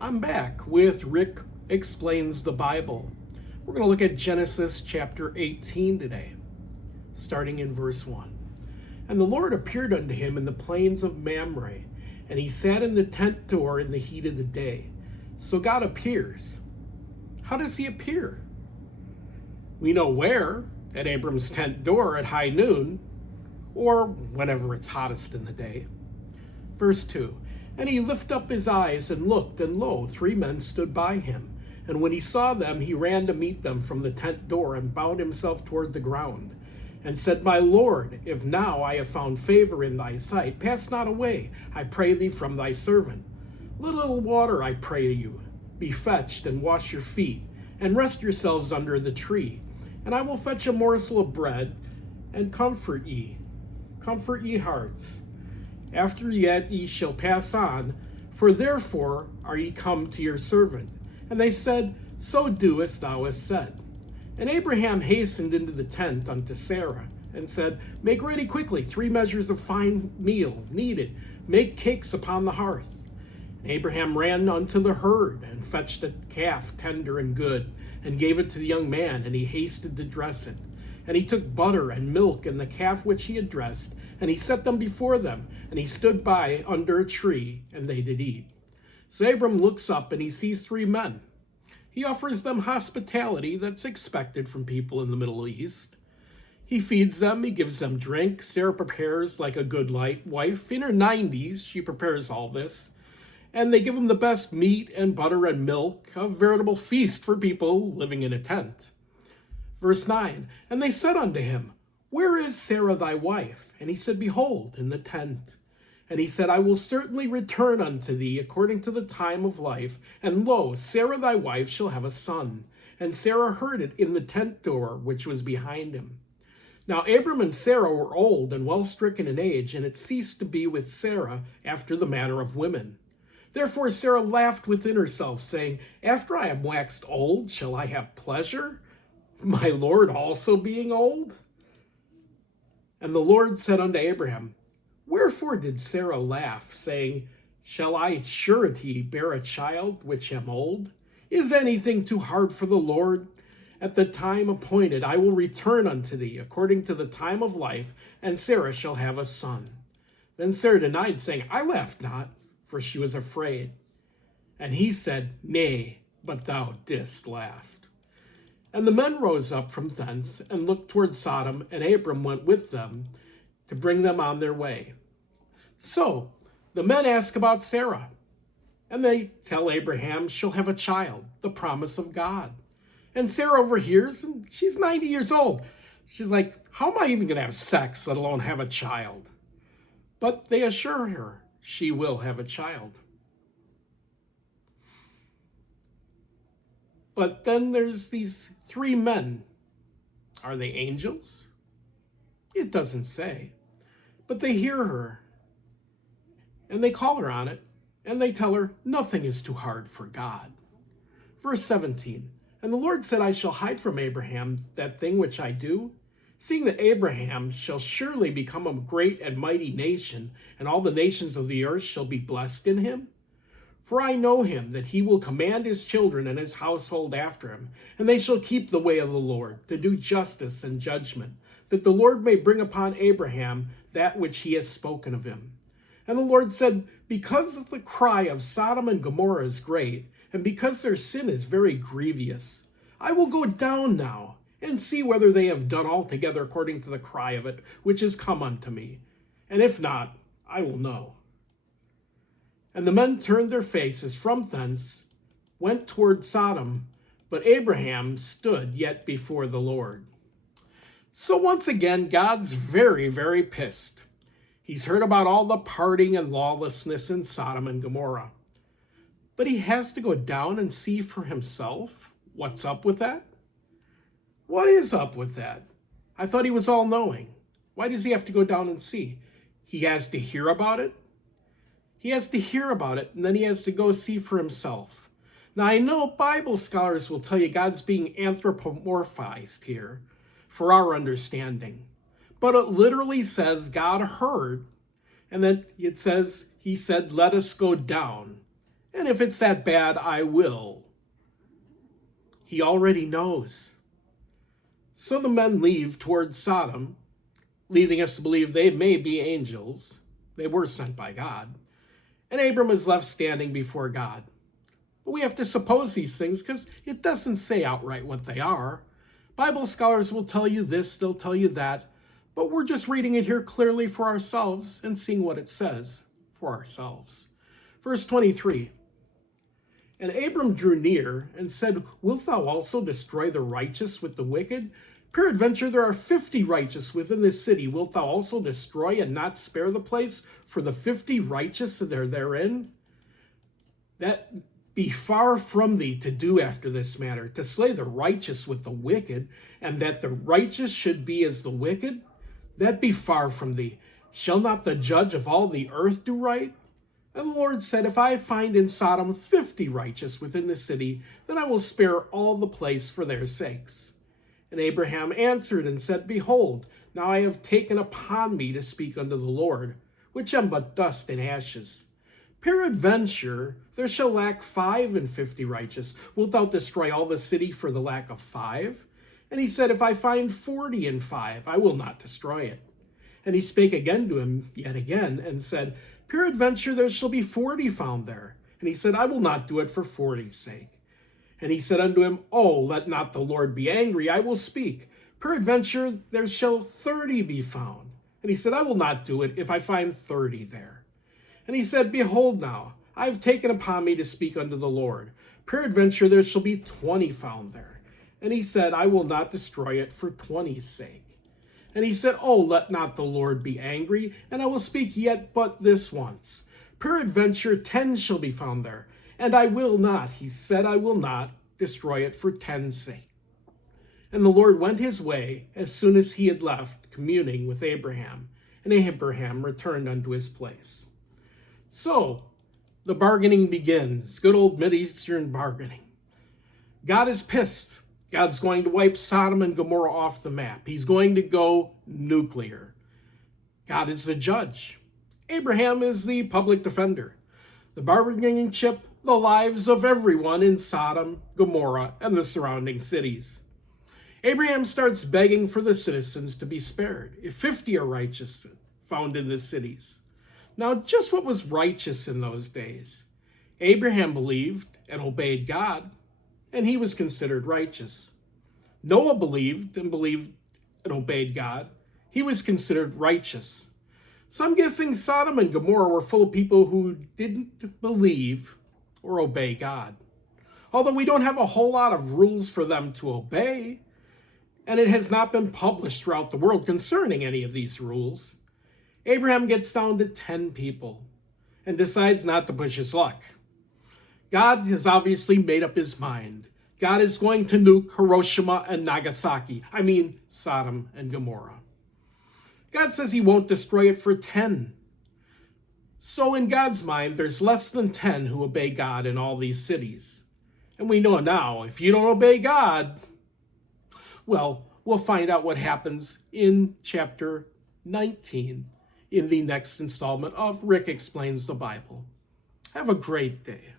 I'm back with Rick Explains the Bible. We're going to look at Genesis chapter 18 today, starting in verse 1. And the Lord appeared unto him in the plains of Mamre, and he sat in the tent door in the heat of the day. So God appears. How does he appear? We know where, at Abram's tent door at high noon, or whenever it's hottest in the day. Verse 2. And he lifted up his eyes and looked, and lo, 3 men stood by him. And when he saw them, he ran to meet them from the tent door, and bowed himself toward the ground, and said, My Lord, if now I have found favor in thy sight, pass not away, I pray thee, from thy servant. Let a little water, I pray you, be fetched, and wash your feet, and rest yourselves under the tree. And I will fetch a morsel of bread, and comfort ye hearts. After yet ye shall pass on, for therefore are ye come to your servant. And they said, So do as thou hast said. And Abraham hastened into the tent unto Sarah, and said, Make ready quickly 3 measures of fine meal, knead it, make cakes upon the hearth. And Abraham ran unto the herd, and fetched a calf tender and good, and gave it to the young man, and he hasted to dress it. And he took butter and milk and the calf which he had dressed, and he set them before them, and he stood by under a tree, and they did eat. So Abram looks up, and he sees 3 men. He offers them hospitality that's expected from people in the Middle East. He feeds them, he gives them drink. Sarah prepares like a good wife. In her 90s, she prepares all this. And they give him the best meat and butter and milk, a veritable feast for people living in a tent. Verse 9, And they said unto him, Where is Sarah thy wife? And he said, Behold, in the tent. And he said, I will certainly return unto thee according to the time of life. And lo, Sarah thy wife shall have a son. And Sarah heard it in the tent door which was behind him. Now Abram and Sarah were old and well stricken in age, and it ceased to be with Sarah after the manner of women. Therefore Sarah laughed within herself, saying, After I am waxed old, shall I have pleasure, my Lord also being old? And the Lord said unto Abraham, Wherefore did Sarah laugh, saying, Shall I surety bear a child which am old? Is anything too hard for the Lord? At the time appointed I will return unto thee according to the time of life, and Sarah shall have a son. Then Sarah denied, saying, I laughed not, for she was afraid. And he said, Nay, but thou didst laugh. And the men rose up from thence, and looked toward Sodom, and Abram went with them to bring them on their way. So the men ask about Sarah, and they tell Abraham she'll have a child, the promise of God. And Sarah overhears, and she's 90 years old. She's like, how am I even going to have sex, let alone have a child? But they assure her she will have a child. But then there's these 3 men. Are they angels? It doesn't say. But they hear her, and they call her on it, and they tell her nothing is too hard for God. Verse 17, And the Lord said, I shall hide from Abraham that thing which I do, seeing that Abraham shall surely become a great and mighty nation, and all the nations of the earth shall be blessed in him. For I know him, that he will command his children and his household after him, and they shall keep the way of the Lord, to do justice and judgment, that the Lord may bring upon Abraham that which he has spoken of him. And the Lord said, Because of the cry of Sodom and Gomorrah is great, and because their sin is very grievous, I will go down now, and see whether they have done altogether according to the cry of it, which is come unto me. And if not, I will know. And the men turned their faces from thence, went toward Sodom, but Abraham stood yet before the Lord. So once again, God's very, very pissed. He's heard about all the partying and lawlessness in Sodom and Gomorrah. But he has to go down and see for himself. What's up with that? What is up with that? I thought he was all-knowing. Why does he have to go down and see? He has to hear about it? He has to hear about it, and then he has to go see for himself. Now, I know Bible scholars will tell you God's being anthropomorphized here for our understanding. But it literally says God heard, and then it says he said, let us go down. And if it's that bad, I will. He already knows. So the men leave towards Sodom, leading us to believe they may be angels. They were sent by God. And Abram is left standing before God. But we have to suppose these things because it doesn't say outright what they are. Bible scholars will tell you this, they'll tell you that, but we're just reading it here clearly for ourselves and seeing what it says for ourselves. Verse 23, and Abram drew near and said, wilt thou also destroy the righteous with the wicked? Peradventure there are 50 righteous within this city. Wilt thou also destroy and not spare the place for the 50 righteous that are therein? That be far from thee to do after this manner, to slay the righteous with the wicked, and that the righteous should be as the wicked? That be far from thee. Shall not the judge of all the earth do right? And the Lord said, if I find in Sodom 50 righteous within the city, then I will spare all the place for their sakes. And Abraham answered and said, behold, now I have taken upon me to speak unto the Lord, which am but dust and ashes. Peradventure there shall lack 55 righteous. Wilt thou destroy all the city for the lack of 5? And he said, if I find 45, I will not destroy it. And he spake again to him yet again, and said, peradventure there shall be 40 found there. And he said, I will not do it for 40's sake. And he said unto him, oh, let not the Lord be angry, I will speak. Peradventure there shall 30 be found. And he said, I will not do it if I find 30 there. And he said, behold now, I have taken upon me to speak unto the Lord. Peradventure there shall be 20 found there. And he said, I will not destroy it for 20's sake. And he said, oh, let not the Lord be angry, and I will speak yet but this once. Peradventure 10 shall be found there, and I will not, he said, I will not destroy it for 10's sake. And the Lord went his way as soon as he had left, communing with Abraham, and Abraham returned unto his place. So, the bargaining begins, good old Mideastern bargaining. God is pissed. God's going to wipe Sodom and Gomorrah off the map. He's going to go nuclear. God is the judge. Abraham is the public defender. The bargaining chip, the lives of everyone in Sodom, Gomorrah, and the surrounding cities. Abraham starts begging for the citizens to be spared, if 50 are righteous found in the cities. Now, just what was righteous in those days? Abraham believed and obeyed God, and he was considered righteous. Noah believed and obeyed God. He was considered righteous. So I'm guessing Sodom and Gomorrah were full of people who didn't believe or obey God. Although we don't have a whole lot of rules for them to obey, and it has not been published throughout the world concerning any of these rules, Abraham gets down to 10 people and decides not to push his luck. God has obviously made up his mind. God is going to nuke Hiroshima and Nagasaki. I mean, Sodom and Gomorrah. God says he won't destroy it for 10. So in God's mind, there's less than 10 who obey God in all these cities. And we know now, if you don't obey God, well, we'll find out what happens in chapter 19 in the next installment of Rick Explains the Bible. Have a great day.